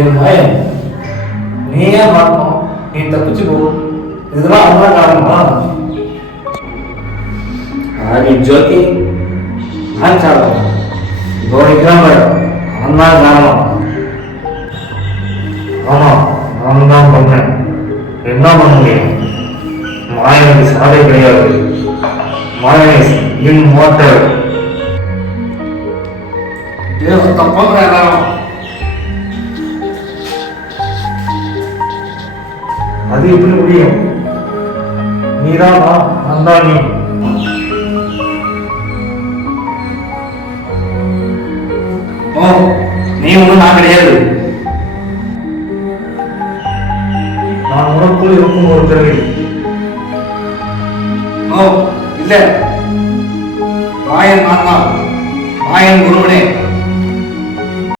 என் மயன் நீ ஏன் மாட்டணும்? நீ தப்பிச்சு போ. இதெல்லாம் அவன் காரணமா? நீ ஜோதி நான் சாப்பிட தோணிக்கிறான் அவன் தான் காரணம். ஆமா நான் தான் பண்ணேன். என்ன பண்ண முடியும்? மாயனுக்கு சாதை கிடையாது. மாயனை இம்மோட்டல். தப்பாங்க எல்லாரும். அது எப்படி முடியும்? நீதான் நான் தான் நீ. ஓ நீ ஒன்றும் நான் கிடையாது. நான் உனக்குள் இருக்கும் ஒரு திறமை. ஓ இல்ல மாயன் நான் தான். மாயன் குருவனே.